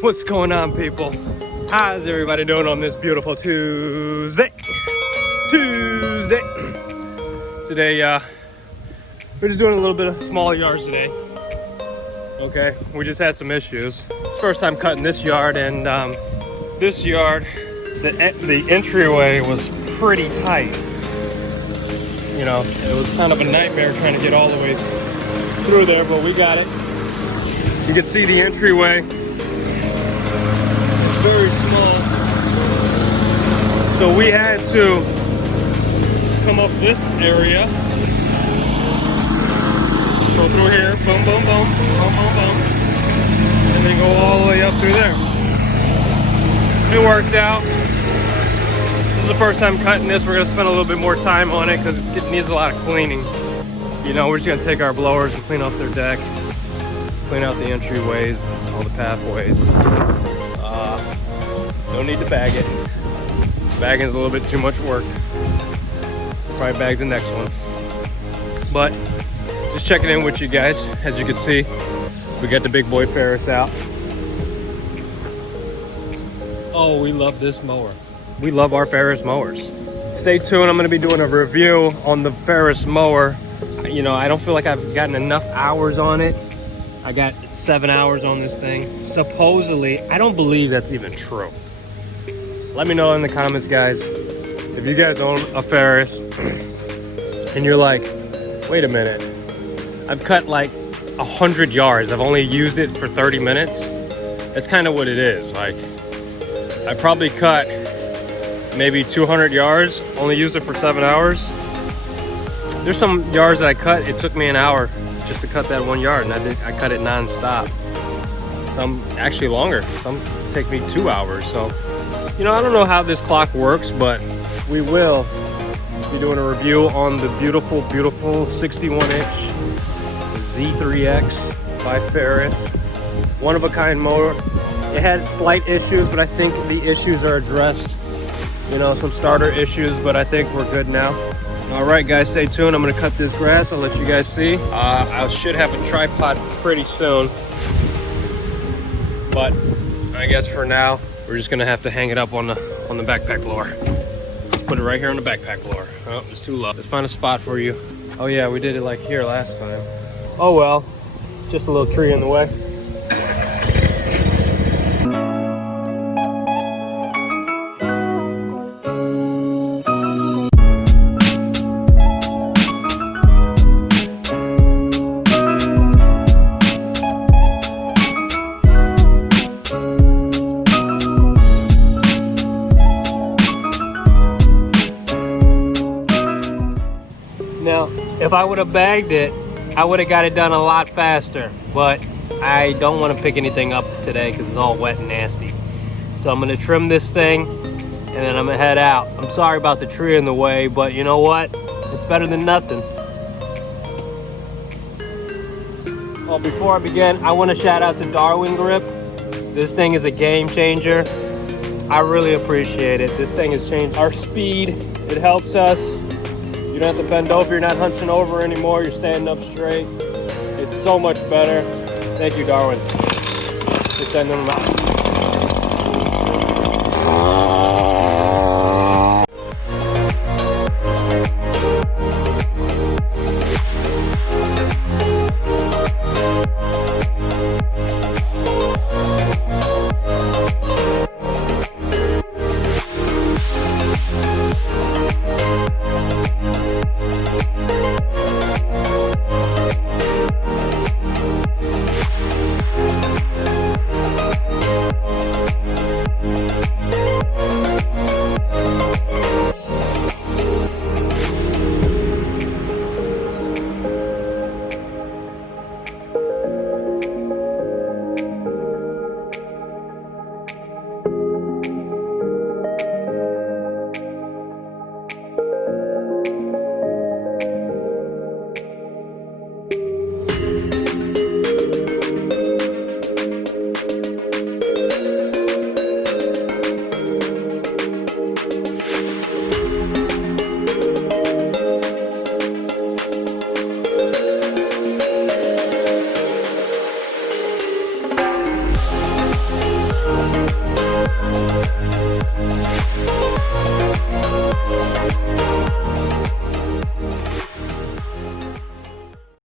What's going on, people? How's everybody doing on this beautiful Tuesday? Today, we're just doing a little bit of small yards today. Okay, we just had some issues. It's first time cutting this yard, and this yard, the entryway was pretty tight. You know, it was kind of a nightmare trying to get all the way through there, but we got it. You can see the entryway. Very small, so we had to come up this area, go through here, boom, boom, boom, boom, boom, boom, and then go all the way up through there. It worked out. This is the first time cutting this. We're gonna spend a little bit more time on it because it needs a lot of cleaning. You know, we're just gonna take our blowers and clean off their deck, clean out the entryways, all the pathways. No need to bag it. Bagging is a little bit too much work. Probably bag the next one. But just checking in with you guys. As you can see, we got the big boy ferris out. Oh, we love this mower. We love our ferris mowers. Stay tuned. I'm going to be doing a review on the ferris mower. You know, I don't feel like I've gotten enough hours on it. I got 7 hours on this thing. Supposedly, I don't believe that's even true. Let me know in the comments, guys, if you guys own a ferris and you're like, wait a minute, I've cut like 100 yards. I've only used it for 30 minutes. That's kind of what it is. Like, I probably cut maybe 200 yards, only used it for 7 hours. There's some yards that I cut, it took me an hour just to cut that 1 yard, and I cut it non-stop. Some actually longer, some take me 2 hours. So, you know, I don't know how this clock works, but we will be doing a review on the beautiful, beautiful 61-inch Z3X by Ferris. One-of-a-kind mower. It had slight issues, but I think the issues are addressed. You know, some starter issues, but I think we're good now. All right, guys, stay tuned. I'm gonna cut this grass. I'll let you guys see. I should have a tripod pretty soon, but I guess for now, we're just gonna have to hang it up on the backpack blower. Let's put it right here on the backpack blower. Oh, it's too low. Let's find a spot for you. Oh yeah, we did it like here last time. Oh well, just a little tree in the way. Now, if I would have bagged it, I would have got it done a lot faster, but I don't want to pick anything up today because it's all wet and nasty. So I'm going to trim this thing and then I'm going to head out. I'm sorry about the tree in the way, but you know what? It's better than nothing. Well, before I begin, I want to shout out to Darwin Grip. This thing is a game changer. I really appreciate it. This thing has changed our speed. It helps us. You don't have to bend over, you're not hunching over anymore, you're standing up straight. It's so much better. Thank you, Darwin, for sending them out.